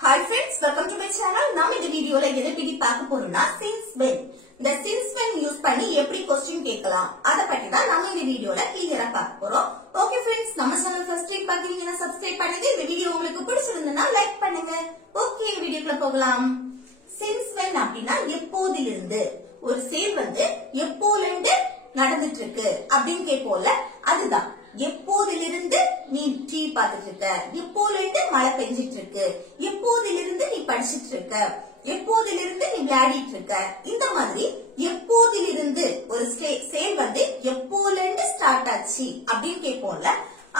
Hi friends, welcome to my channel. நாம இந்த வீடியோல எதை பத்தி பார்க்க போறோம்னா since when. இந்த since when யூஸ் பண்ணி எப்படி क्वेश्चन கேட்கலாம் அத பத்தி தான் நாம இந்த வீடியோல கிளியரா பார்க்க போறோம். ஓகே फ्रेंड्स, நம்ம சேனல் ஃபர்ஸ்ட் டைம் பாத்தீங்கன்னா சப்ஸ்கிரைப் பண்ணுங்க. இந்த வீடியோ உங்களுக்கு பிடிச்சிருந்தா லைக் பண்ணுங்க. ஓகே, வீடியோக்குள்ள போகலாம். since when அப்படினா எப்போதிலிருந்து ஒரு செயல் வந்து எப்போலிருந்து நடந்துட்டு இருக்கு அப்படினு கேட்போம்ல, அதுதான். எப்போதிலிருந்து நீ டிவி பார்த்துட்டு இருக்க, எப்போதிலிருந்து மழை பெஞ்சிட்டு இருக்கு, எப்போதிலிருந்து நீ படிச்சிட்டு இருக்க, எப்போதிலிருந்து நீ விளையாடிட்டு இருக்க, இந்த மாதிரி எப்போதிலிருந்து ஒரு செயல் வந்து எப்போதிலிருந்து ஸ்டார்ட் ஆச்சு அப்படின்னு கேட்போம்ல.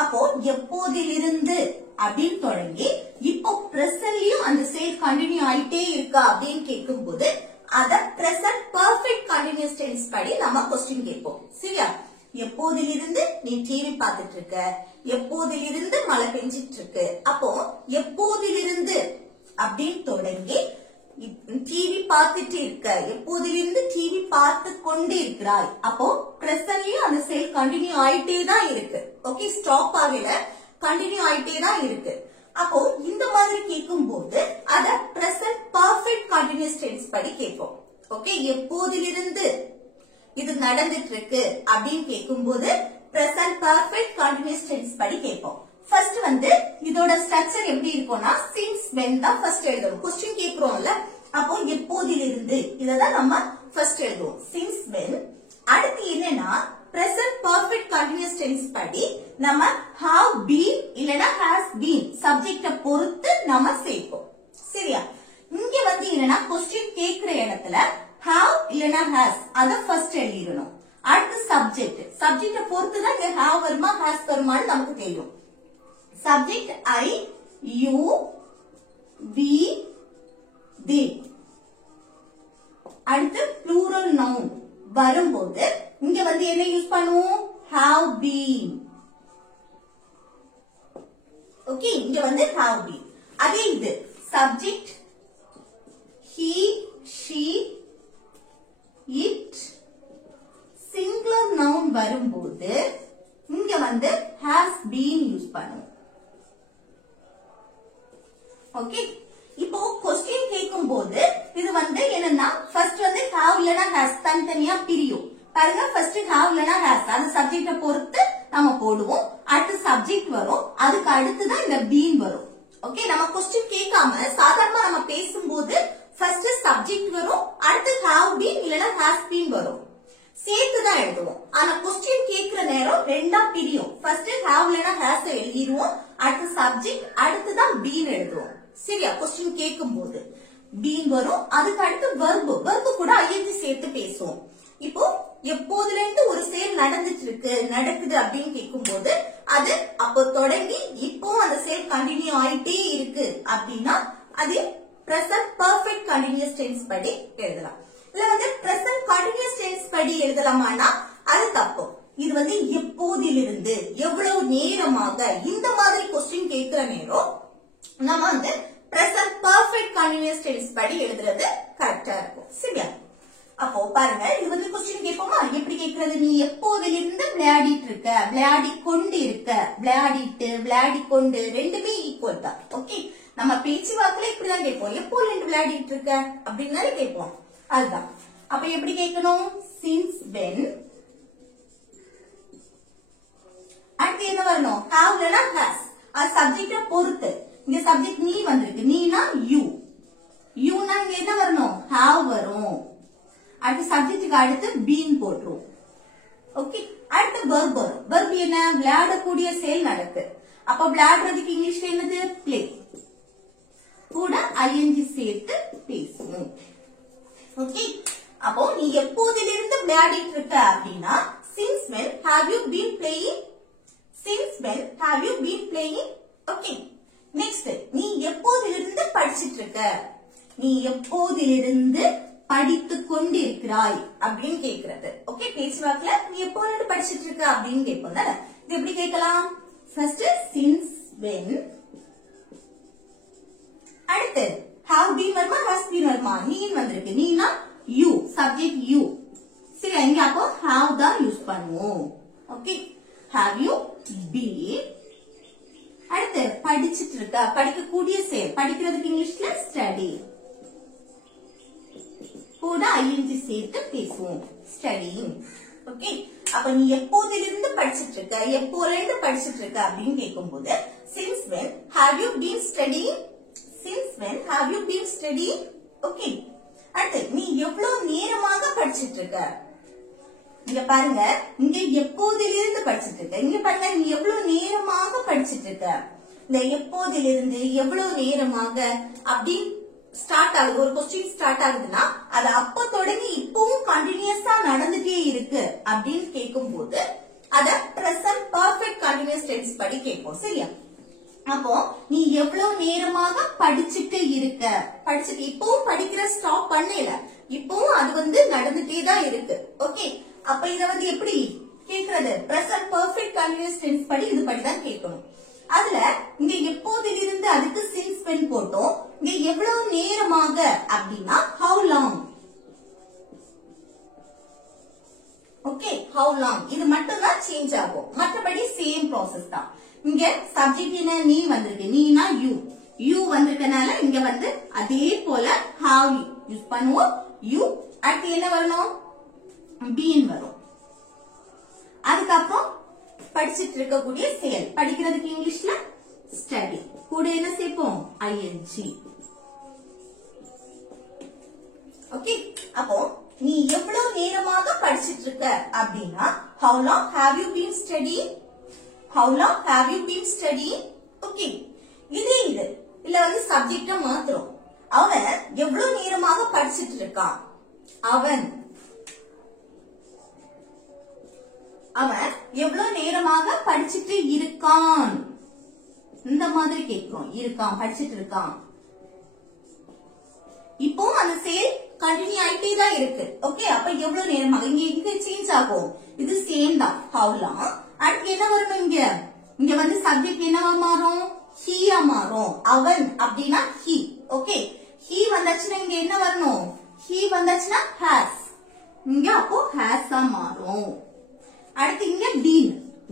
அப்போ எப்போதிலிருந்து அப்படின்னு தொடங்கி இப்போ பிரசன்ட்லயும் அந்த செயல் கண்டினியூ ஆயிட்டே இருக்கா அப்படின்னு கேட்கும் போது அத பிரசன்ட் பெர்ஃபெக்ட் கண்டினியூஸ் டென்ஸ் படி நம்ம क्वेश्चन கேட்போம். சரியா? எப்போதிலிருந்து நீ டிவி பார்த்துட்டு இருக்க, எப்போதிலிருந்து மழை பெஞ்சிட்டு இருக்கு. அப்போ எப்போதிலிருந்து அப்படின்னு தொடங்கி டிவி பார்த்துட்டு இருக்க, எப்போதிலிருந்து டிவி பார்த்து கொண்டு இருக்கிறாய். அப்போ பிரசன்ட்லயும் அந்த செயல் கண்டினியூ ஆயிட்டே தான் இருக்கு. ஓகே, ஸ்டாப் ஆகல, கண்டினியூ ஆயிட்டே தான் இருக்கு. அப்போ இந்த மாதிரி கேட்கும் போது அத பிரசன்ட் பெர்ஃபெக்ட் கண்டினியூஸ் டென்ஸ் படி கேட்போம். ஓகே, எப்போதிலிருந்து இது நடந்துட்டு இருக்கு அப்படின்னு கேட்கும் போது பிரசன்ட் பெர்ஃபெக்ட் கண்டினியூஸ் டென்ஸ் படி கேட்போம். ஃபர்ஸ்ட் வந்து இதோட ஸ்ட்ரக்சர் எப்படி இருக்கும்னா since when தான் ஃபர்ஸ்ட் எழுதணும். क्वेश्चन கேக்குறோம்ல, அப்போ எப்போதிலிருந்து இததான் நம்ம ஃபர்ஸ்ட் எழுதுவோம், since when. அடுத்து என்னன்னா present perfect continuous tense படி நம்ம have been இல்லனா has been சப்ஜெக்ட பொறுத்து நம்ம சேர்ப்போம். சரியா? இங்க வந்து என்னன்னா क्वेश्चन கேக்குற இடத்துல have இல்லனா has அத ஃபர்ஸ்ட் எழுதிரணும். அடுத்து சப்ஜெக்ட பொறுத்து தான் இங்க have வருமா has வருமான்னு நமக்கு தெரியும். Subject I, you, we, they. அடுத்து plural noun வரும்போது இங்க வந்து என்ன யூஸ் பண்ணுவோம்? have been. ஓகே, இங்க வந்து have been. அதே இது subject he, she, it, singular noun வரும்போது இங்க வந்து has been யூஸ் பண்ணுவோம். ஓகே, இப்போ क्वेश्चन கேட்கும் போது இது வந்து என்னன்னா ஃபர்ஸ்ட் வந்து have இல்லனா has தனித்தனியா பிரியும். பாருங்க, ஃபர்ஸ்ட் have இல்லனா has அந்த சப்ஜெக்ட பொறுத்து நம்ம போடுவோம். அடுத்து சப்ஜெக்ட் வரும், அதுக்கு அடுத்து தான் இந்த been வரும். ஓகே, நம்ம क्वेश्चन கேட்காம சாதாரணமா நம்ம பேசும்போது ஃபர்ஸ்ட் சப்ஜெக்ட் வரும், அடுத்து have been இல்லனா has been வரும், சேர்த்து தான் எழுதுவோம். ஆனா क्वेश्चन கேக்குற நேரம் ரெண்டா பிரியும். ஃபர்ஸ்ட் have இல்லனா has எழுதிடுவோம், அடுத்து சப்ஜெக்ட், அடுத்து தான் been எழுதுவோம். சரியா? क्वेश्चन கேட்கும் போது been வரும், அதுக்கு அடுத்து verb கூட ing சேர்த்து பேசுவோம். இப்போ எப்போதிலிருந்து ஒரு செயல் நடந்துட்டு இருக்கு, நடக்குது அப்படின்னு கேட்கும் போது அது அப்போ தொடங்கி இப்போ அந்த செயல் கண்டினியூ ஆயிட்டே இருக்கு அப்படின்னா அது பிரசன்ட் பெர்ஃபெக்ட் கண்டினியூஸ் டென்ஸ் படி எழுதலாம். இல்ல வந்து பிரசன்ட் கண்டினியூஸ் டென்ஸ் படி எழுதலாமானா அது தப்பு. இது வந்து எப்போதிலிருந்து எவ்வளவு நேரமாக இந்த மாதிரி क्वेश्चन கேட்கிற நேரம் நம்ம வந்து பிரசன்ட் பெர்ஃபெக்ட் கண்டினியூஸ் டென்ஸ் படி எழுதுறது கரெக்டா இருக்கும். சரியா? அப்போ பாருங்க, இது வந்து क्वेश्चन கேட்போமா, எப்படி கேட்கறது? நீ எப்போதிலிருந்து விளையாடிட்டு இருக்க, விளையாடி கொண்டு இருக்க, விளையாடிட்டு விளையாடி கொண்டு ரெண்டுமே ஈக்குவல் தான். ஓகே, நம்ம பேச்சு வாக்குல இப்படிதான் கேட்போம், எப்போதிலிருந்து விளையாடிட்டு இருக்க அப்படின்னு கேட்போம். அதுதான். அப்ப எப்படி கேட்கணும்? since when. அடுத்து என்ன வரணும்? have இல்லனா has. அது சப்ஜெக்ட பொறுத்து. இந்த சப்ஜெக்ட் நீ வந்திருக்கு, நீனா you, youனா இங்க என்ன வரணும்? have வரும். அடுத்து சப்ஜெக்ட்டுக்கு அடுத்து been போட்டுரும். ஓகே, அடுத்து verb வரும். verb என்ன? விளையாடக்கூடிய செயல் நடக்கு. அப்ப விளையாடுறதுக்கு இங்கிலீஷ்ல என்னது? play. கூட ing சேர்த்து பேசுவோம். ஓகே, அப்போ நீ எப்போதிலிருந்து விளையாடிட்டு இருக்க அப்படின்னா since when have you been playing? since when have you been playing? Okay, next நீ எப்போதிலிருந்து படிச்சிட்டு இருக்க, நீ எப்போதிலிருந்து படித்து கொண்டு இருக்கிறாய் அப்படின்னு கேக்குறது. ஓகே, பேச்சு வாக்குல நீ எப்போதிலிருந்து படிச்சிட்டு இருக்க அப்படின்னு கேட்போம் தானே. இது எப்படி கேட்கலாம்? ஃபர்ஸ்ட் since when, அடுத்து have been வருமா has been வருமா? நீ வந்திருக்கு, நீனா you, சப்ஜெக்ட் you. சரி, இங்க அப்போ have தான் யூஸ் பண்ணுவோம். Okay, have you been. அடுத்து அடுத்து படிச்சிட்டு இருக்க படிக்கக்கூடிய செயல் படிக்கிறதுக்கு இங்கிலீஷ்ல ஸ்டடி கூட ஐஎன்ஜி சேர்த்து பேசுவோம் ஸ்டடிங். ஓகே, அப்ப நீ எப்போதிலிருந்து படிச்சிட்டு இருக்க எப்போல இருந்து படிச்சிட்டு இருக்க அப்படின்னு கேட்கும்போது since when have you been studying since when have you been studying. Okay, அடுத்து நீ எவ்வளவு நேரமாக படிச்சிட்டு இருக்க. இங்க பாருங்க, இங்க எப்போதிலிருந்து படிச்சிட்டு இருக்க. இங்க பாருங்க, நீ எவ்வளவு நேரமாக படிச்சிட்டு இருக்க. இந்த எப்போதிலிருந்து எவ்வளவு நேரமாக அப்படின்னு ஸ்டார்ட் ஆகுது. ஒரு கொஸ்டின் ஸ்டார்ட் ஆகுதுன்னா அது அப்ப தொடங்கி இப்பவும் கண்டினியூஸா நடந்துட்டே இருக்கு அப்படின்னு கேட்கும் போது அத பிரசன்ட் பர்ஃபெக்ட் கண்டினியூஸ் டென்ஸ் படி கேட்போம். சரியா? அப்போ நீ எவ்வளவு நேரமாக படிச்சுட்டு இருக்க. படிச்சுட்டு இப்பவும் படிக்கிற ஸ்டாப் பண்ணல, இப்பவும் அது வந்து நடந்துட்டே தான் இருக்கு. ஓகே, அப்ப இத வந்து எப்படி கேக்குறது? பிரசன்ட் பர்ஃபெக்ட் கண்டினியூஸ் டென்ஸ் படி இது படிதான் கேட்கணும். அதுல இங்க எப்போதிலிருந்து அதுக்கு since when போட்டோம். இங்க எவ்வளவு நேரமாக அப்படின்னா how long. Okay, how long இது மட்டும் தான் சேஞ்ச் ஆகும், மற்றபடி சேம் ப்ராசஸ் தான். இங்க சப்ஜெக்ட் என்ன நீ வந்திருக்கு, நீனா யூ, யூ வந்திருக்கனால இங்க வந்து அதே போல have யூஸ் பண்ணுவோம். யூ அடுத்து என்ன வரணும்? been வரும். அதுக்கப்புறம் படிச்சிட்டு இருக்கக்கூடிய செயல் படிக்கிறதுக்கு இங்கிலீஷ்ல ஸ்டடி கூட என்ன சேர்ப்போம்? ஐஎன்ஜி. ஓகே, அப்போ நீ எவ்வளவு நேரமாக படிச்சிட்டு இருக்க அப்படின்னா how long have you been studying how long have you been studying. Okay, இது இல்ல வந்து சப்ஜெக்ட மாத்துறோம். அவன் எவ்வளவு நேரமாக படிச்சிட்டு இருக்கான். அவன் எவ்வளவு நேரமாக படிச்சிட்டு இருக்கான். இந்த மாதிரி கேட்கிறோம். இருக்கான், படிச்சிட்டு இருக்கான். இப்போ அந்த செயல் கண்டினியூ ஆயிட்டே தான் இருக்கு. ஓகே, அப்ப எவ்வளவு நேரமாக இங்க சேஞ்ச் ஆகும். இது சேம் தான் how long. அடுத்து என்ன வரணும்? இங்க வந்து சப்ஜெக்ட் என்னவா மாறும்? ஹீயா மாறும். அவன் அப்படின்னா he. ஓகே, he வந்தாச்சுன்னா இங்க என்ன வரணும்? he வந்தாச்சுன்னா has. இங்க அப்போ has ஆ மாறும். அடுத்து இங்க been.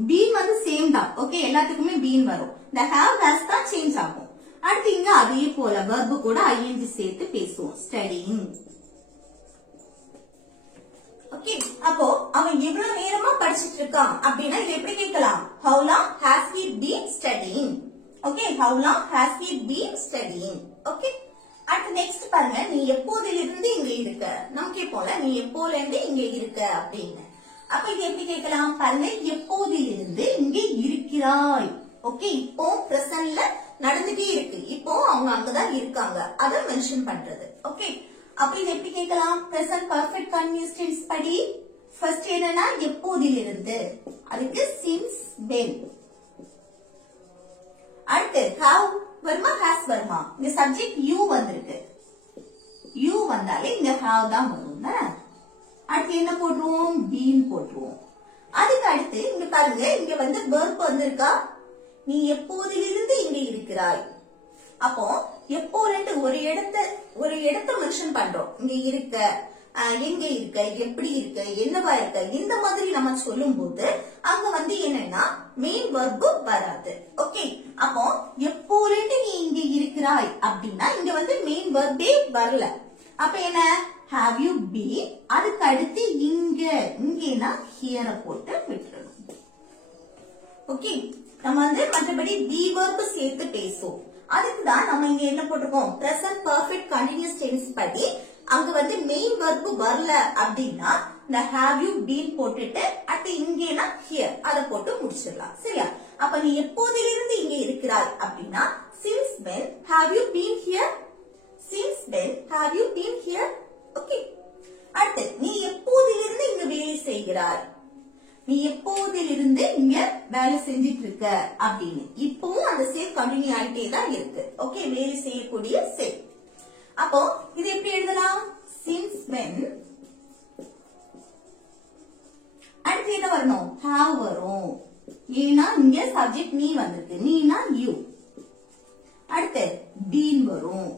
been வந்து சேம் தான். ஓகே, எல்லாத்துக்குமே been வரும். இந்த have has தான் சேஞ்ச் ஆகும். அடுத்து இங்க அதே போல verb கூட ing சேர்த்து பேசுவோம் studying. ஓகே, அப்போ அவன் எவ்வளவு நேரமா படிச்சிட்டு இருக்கான் அப்படின்னா இது எப்படி கேட்கலாம்? how long has he been studying. Okay, how long has he been studying. Okay, அடுத்து நெக்ஸ்ட் பாருங்க, நீ எப்போதிலிருந்து இங்க இருக்க. நம்ம கேட்போம்ல, நீ எப்போல இருந்து இங்க இருக்க அப்படின்னு. அப்ப இது எப்படி கேட்கலாம்? பாருங்க, எப்போதிலிருந்து இங்கே இருக்கிறாய். ஓகே, இப்போ பிரசன்ட்ல நடந்துட்டே இருக்கு. இப்போ அவங்க அங்கதான் இருக்காங்க, அத மென்ஷன் பண்றது. ஓகே, அப்ப இது எப்படி கேட்கலாம்? பிரசன்ட் பர்ஃபெக்ட் கண்டினியூஸ் டென்ஸ் படி ஃபர்ஸ்ட் என்னன்னா எப்போதிலிருந்து, அதுக்கு since when. அடுத்து have வருமா has வருமா? இங்க சப்ஜெக்ட் you வந்திருக்கு. you வந்தாலே இங்க have தான் வரும். அடுத்து என்ன போட்டுருவோம்? been போட்டுருவோம். அதுக்கு அடுத்து இங்க பாருங்க, இங்க வந்து verb வந்திருக்கா? நீ எப்போதிலிருந்து இங்க இருக்கிறாய். அப்போ எப்போலண்டு ஒரு இடத்தை மென்ஷன் பண்றோம். இங்க இருக்க, எங்க இருக்க, எப்படி இருக்க, என்னவா இருக்க, இந்த மாதிரி நம்ம சொல்லும் போது அங்க வந்து என்னன்னா மெயின் verb வராது. ஓகே, அப்போ எப்போலண்டு நீ இங்க இருக்கிறாய் அப்படின்னா இங்க வந்து மெயின் verb வரல. அப்ப என்ன? have you been. அதுக்கு அடுத்து இங்கன்னா here போட்டு விட்டுறணும். ஓகே, நம்ம வந்து மற்றபடி the verb சேர்த்து பேசுவோம். அதுக்குதான் நம்ம இங்க என்ன போட்டுக்கோம்? present perfect continuous tense படி அங்க வந்து மெயின் verb வரல அப்படின்னா இந்த have you been போட்டுட்டு அடுத்து இங்கன்னா here அத போட்டு முடிச்சிடலாம். சரியா? அப்ப நீ எப்போதிலிருந்து இங்க இருக்கிறாய் அப்படின்னா since when have you been here. since when have you been here. Okay, அடுத்து நீ எப்போதிலிருந்து இங்க வேலை செய்கிறாய். நீ எப்போதிலிருந்து இங்க வேலை செஞ்சிட்டு இருக்க அப்படின்னு இப்பவும் அந்த சேல் கண்டினியூ ஆயிட்டே தான் இருக்கு. ஓகே, வேலை செய்யக்கூடிய சேல். அப்போ இது எப்படி எழுதலாம்? since when. அடுத்து என்ன வரணும்? have வரும். ஏன்னா இங்க சப்ஜெக்ட் நீ வந்திருக்கு. நீனா you. அடுத்து been வரும்.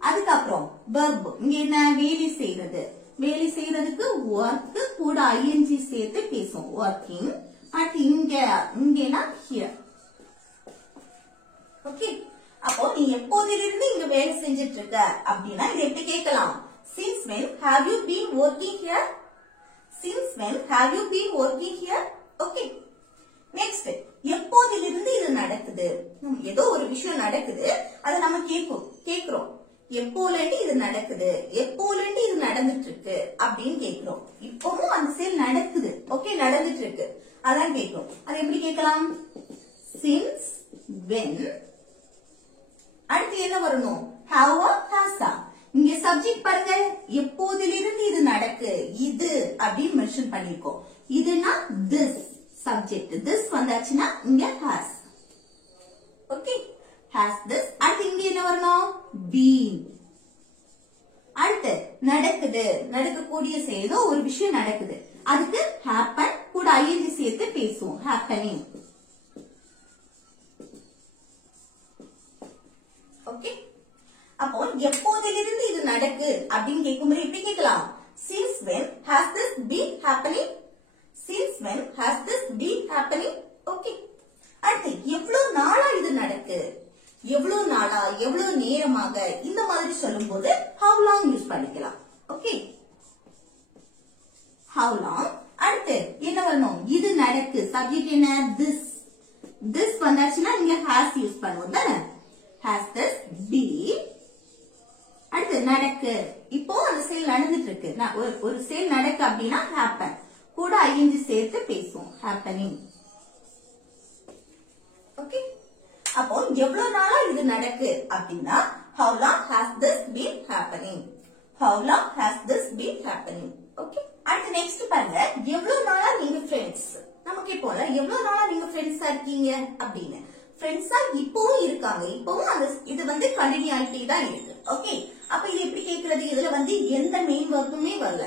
அதுக்கப்புறம் verb இங்க என்ன? வேலை செய்யறது. வேலை செய்யறதுக்கு work கூட ing சேர்த்து பேசும் working. அடுத்து இங்கன்னா here. ஓகே, அப்போ நீ எப்போதிலிருந்து இங்க வேலை செஞ்சிட்டு இருக்க அப்படின்னா இது எப்படி கேட்கலாம்? Since when have you been working here? Since when have you been working here? Okay. Next, எப்போதிலிருந்து இது நடக்குது? ஏதோ ஒரு விஷயம் நடக்குது, அதை நம்ம கேக்குறோம். எப்போல இருந்து இது நடக்குது, எப்போல இருந்து இது நடந்துட்டு இருக்கு அப்படின்னு கேக்குறோம். இப்பவும் அந்த செயல் நடக்குது, ஓகே, நடந்துட்டு இருக்கு, அதான் கேக்குறோம். அதை எப்படி கேட்கலாம்? Since when. அடுத்து என்ன வரணும்? Have or has ஆ? இங்க சப்ஜெக்ட் பாருங்க, எப்போதிலிருந்து இது நடக்கு, இது அப்படின்னு மென்ஷன் பண்ணிருக்கோம். இதுனா this சப்ஜெக்ட், this வந்தாச்சுன்னா இங்க has. Okay, has this. அடுத்து இங்க என்ன வரணும்? been. அடுத்து நடக்குது, நடக்கக்கூடிய செயல், ஒரு விஷயம் நடக்குது, அதுக்கு happen கூட ing சேர்த்து பேசுவோம், happening. ஓகே, அப்போ எப்போதிலிருந்து இது நடக்கு அப்படின்னு கேட்கும்போது எப்படி கேட்கலாம்? Since when has this been happening? Since when has this been happening? Okay, அடுத்து எவ்வளவு நாளா இது நடக்கு, எவ்வளவு நாளா, எவ்வளவு நேரமாக, இந்த மாதிரி சொல்லும் போது how long யூஸ் பண்ணிக்கலாம். Okay, how long. அடுத்து என்ன வரணும்? இது நடக்கு, சப்ஜெக்ட் என்ன? this. this வந்தாச்சுன்னா இங்க has யூஸ் பண்ணுவோம் தானே? has this been. அடுத்து நடக்கு, இப்போ அந்த செயல் நடந்துட்டு இருக்கு, ஒரு செயல் நடக்கு அப்படின்னா happen கூட ing சேர்த்து பேசுவோம், happening. ஓகே, அப்போ எவ்வளவு நாளா இது நடக்கு அப்படின்னா how long has this been happening? How long has this been happening? Okay, அடுத்து நெக்ஸ்ட் பாருங்க, எவ்வளவு நாளா நீங்க ஃப்ரெண்ட்ஸ். நமக்கு போல எவ்வளவு நாளா நீங்க ஃப்ரெண்ட்ஸா இருக்கீங்க அப்படின்னு. ஃப்ரெண்ட்ஸா இப்பவும் இருக்காங்க, இப்பவும் அந்த இது வந்து கண்டினியூ ஆயிட்டே தான் இருக்கு. ஓகே, அப்ப இது எப்படி கேக்குறது? இதுல வந்து எந்த மெயின் வர்க்குமே வரல.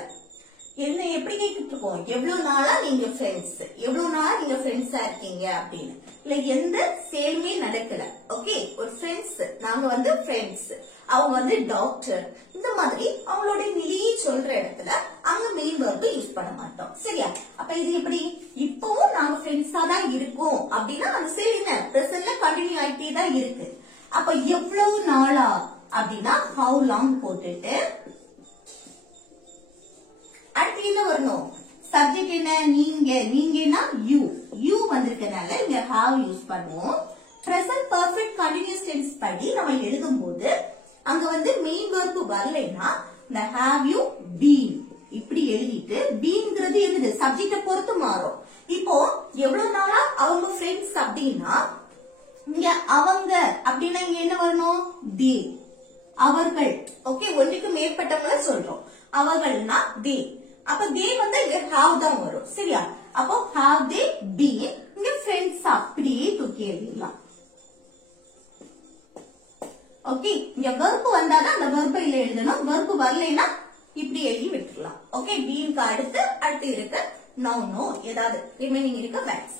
என்ன எப்படி கேட்டுட்டு இருக்கோம்? எவ்வளவு நாளா நீங்க ஃப்ரெண்ட்ஸ், எவ்வளவு நாளா நீங்க ஃப்ரெண்ட்ஸா இருக்கீங்க அப்படின்னு. இல்ல எந்த செயலுமே நடக்கல. ஓகே, ஒரு ஃப்ரெண்ட்ஸ், நாங்க வந்து ஃப்ரெண்ட்ஸ், அவங்க வந்து டாக்டர், இந்த மாதிரி அவங்களோட நிலையை சொல்ற இடத்துல அங்க மெயின் வர்க் யூஸ் பண்ண மாட்டோம். சரியா? அப்ப இது எப்படி? இப்பவும் நாங்க ஃப்ரெண்ட்ஸா தான் இருக்கோம் அப்படின்னா அந்த செயல் என்ன? பிரசன்ட்ல கண்டினியூ ஆயிட்டே தான் இருக்கு. அப்ப எவ்வளவு நாளா அப்படின்னா how long போட்டுட்டு அடுத்து என்ன வரணும்? சப்ஜெக்ட் என்ன? நீங்க, நீங்கன்னா you வந்திருக்கனால இங்க have யூஸ் பண்ணுவோம். present perfect continuous tense படி நம்ம எழுதும் போது அங்க வந்து மெயின் verb வரலைன்னா இந்த have you been இப்படி எழுதிட்டு beenங்கிறது எது? சப்ஜெக்ட பொறுத்து மாறும். இப்போ எவ்வளவு நாளா அவங்க ஃப்ரெண்ட்ஸ் அப்படின்னா இங்க அவங்க அப்படின்னா இங்க என்ன வரணும்? they, அவர்கள். ஓகே, ஒன்றுக்கு மேற்பட்டவங்கள சொல்றோம். அவர்கள்னா they. அப்ப they வந்து இங்க have தான் வரும். சரியா? அப்போ have they been, இங்க ஃப்ரெண்ட்ஸ் அப்படியே தூக்கி எழுதிடலாம். ஓகே, இங்க verb வந்தாதான் அந்த verb இல்ல எழுதணும். verb வரலைன்னா இப்படி எழுதி விட்டுறலாம். ஓகே, beenக்கு அடுத்து இருக்கு நவுனோ ஏதாவது ரிமைனிங் இருக்க வேர்ட்ஸ்.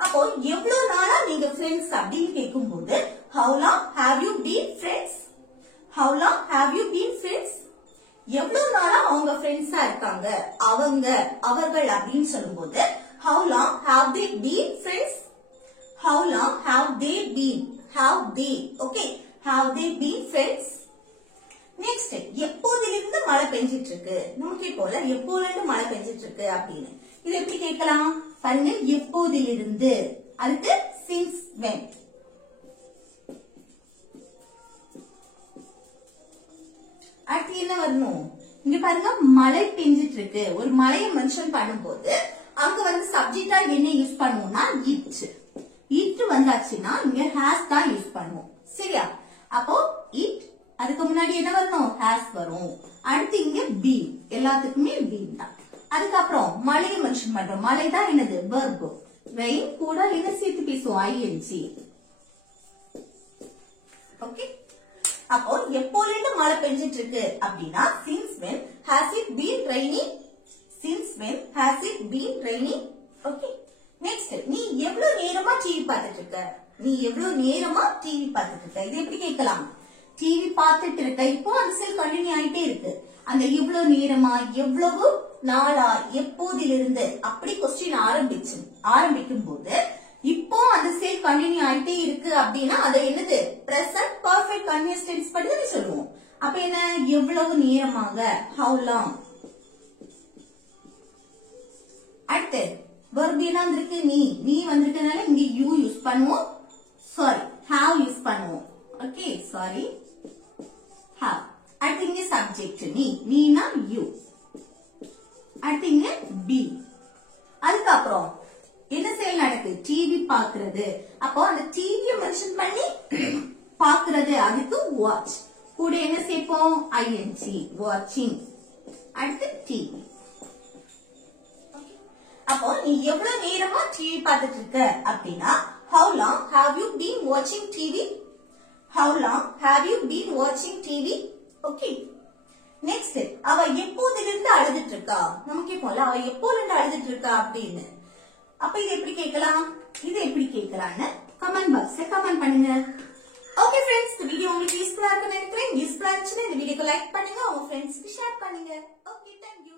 அப்போ எவ்வளவு நாளா நீங்க ஃப்ரெண்ட்ஸ் அப்படின்னு கேட்கும்போது how long have you been friends? How long have you been friends? எவ்வளவு நாளா அவங்க ஃப்ரெண்ட்ஸா இருக்காங்க, அவங்க, அவர்கள் அப்படின்னு சொல்லும்போது how long have they been friends? How long have they been? Have they? Okay, have they been friends? Next, எப்போதிலிருந்து மழை பெஞ்சிட்டு இருக்கு. நமக்கு போல எப்போல இருந்து மழை பெஞ்சிட்டு இருக்கு அப்படின்னு இது எப்படி கேட்கலாம்? பாருங்க, எப்போதிலிருந்து. அதுக்கு since when. அடுத்து என்ன வரணும்? இங்க பாருங்க, மழை பெஞ்சிட்டு இருக்கு. ஒரு மழையை மென்ஷன் பண்ணும்போது அங்க வந்து சப்ஜெக்டா என்ன யூஸ் பண்ணுவோம்னா it வந்தாச்சுன்னா இங்க has தான் யூஸ் பண்ணுவோம். சரியா? அப்போ it, அதுக்கு முன்னாடி என்ன வரணும்? has வரும். அடுத்து இங்க been, எல்லாத்துக்குமே been தான். அதுக்கப்புறம் மழையை மென்ஷன் பண்றோம். மழை தான் என்னது? verb. rain கூட என்ன சேர்த்து பேசுவோம்? ing. ஓகே, அப்போ எப்போல மழை பெஞ்சிட்டு இருக்கு அப்படின்னா since when has it been raining? Since when has it been raining? Okay, next, நீ எவ்வளவு நேரமா டிவி பார்த்துட்டு இருக்க? நீ எவ்வளவு நேரமா டிவி பார்த்துட்டு இருக்க? இது எப்படி கேட்கலாம்? டிவி பார்த்துட்டு இருக்க, இப்போ அந்த செல் கண்டினியூ ஆயிட்டே இருக்கு. அந்த இவ்வளவு நேரமா, எவ்வளவு நாளா, எப்போதிலிருந்து அப்படி கொஸ்டின் ஆரம்பிக்கும் போது இப்போ அந்த செயல் கண்டினியூ ஆயிட்டே இருக்கு அப்படின்னா அது என்னது பிரசன்ட் பர்ஃபெக்ட் கண்டினியூஸ் டென்ஸ் படி தான் சொல்லுவோம். அப்ப என்ன எவ்வளவு நேரமாக how long. அடுத்து verb என்ன வந்திருக்கு நீ வந்திருக்கனால இங்க you யூஸ் பண்ணுவோம். சாரி have யூஸ் பண்ணுவோம். Okay sorry have. அடுத்து இங்க சப்ஜெக்ட் நீனா you. அடுத்து இங்க be. அதுக்கப்புறம் என்ன செயல் நடக்குது டிவி பாக்குறது. அப்போ அந்த டிவியை மென்ஷன் பண்ணி பாக்குறது அதுக்கு வாட்ச். கூட என்ன சேர்ப்போம் ஐஎன்ஜி வாட்சிங். அடுத்து டிவி. அப்போ நீ எவ்வளவு நேரமா டிவி பார்த்துட்டு இருக்க அப்படின்னா how long have you been watching TV? How long have you been watching TV? Okay. Next அவ எப்போதிலிருந்து அழுதுட்டு இருக்கா. நமக்கு கேட்போம்ல அவ எப்போதிலிருந்து அழுதுட்டு இருக்கா அப்படின்னு. அப்ப இது எப்படி கேட்கலாம் இது எப்படி கேட்கலான்னு கமெண்ட் பாக்ஸ்ல கமெண்ட் பண்ணுங்க. ஓகே ஃப்ரெண்ட்ஸ், இந்த வீடியோ உங்களுக்கு யூஸ்ஃபுல்லா இருக்குன்னு நினைக்கிறேன். யூஸ்ஃபுல்லா இருந்துச்சுன்னா இந்த வீடியோக்கு லைக் பண்ணுங்க, உங்க ஃப்ரெண்ட்ஸ்க்கு ஷேர் பண்ணுங்க. Okay, thank you.